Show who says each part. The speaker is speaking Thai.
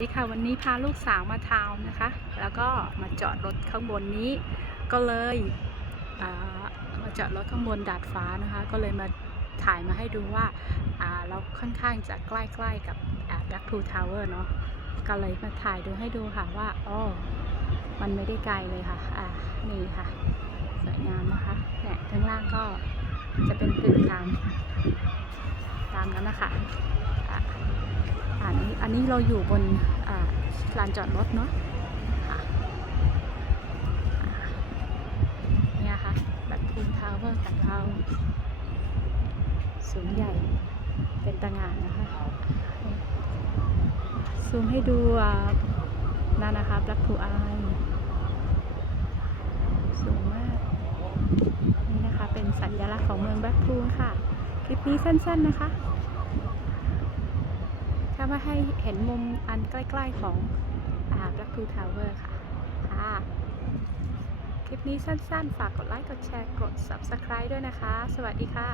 Speaker 1: สวัสดีค่ะวันนี้พาลูกสาวมาทาวน์นะคะ แล้วก็มาจอดรถข้างบนนี้ ก็เลยามาจอดรถข้างบนดาดฟ้านะคะ ก็เลยมาถ่ายมาให้ดูว่าาเราค่อนข้างจะใกล้ๆกับดักทูทาวเวอร์เนาะก็เลยมาถ่ายดูให้ดูค่ะว่าอ๋อมันไม่ได้ไกลเลยค่ะอ่านี่ค่ะ สวยงามนะคะเนี่ยข้างล่างก็จะเป็นตึกตามตามนั้นนะคะ อันนี้อันนี้เราอยู่บนลานจอดรถเนาะเนี่ยค่ะแบบทูนทาวเวอร์กับเราสูงใหญ่เป็นตะงานนะคะ ซูมให้ดูนั่นนะคะ Black to Eye สูงมาก นี่นะคะเป็นสัญลักษณ์ของเมือง Black to ค่ะ คลิปนี้สั้นๆนะคะ มาให้เห็นมุมอันใกล้ ๆ ของอ่า Black Two Tower ค่ะค่ะ คลิปนี้สั้นๆ ฝากกดไลค์ กดแชร์ กด Subscribe ด้วยนะคะ สวัสดีค่ะ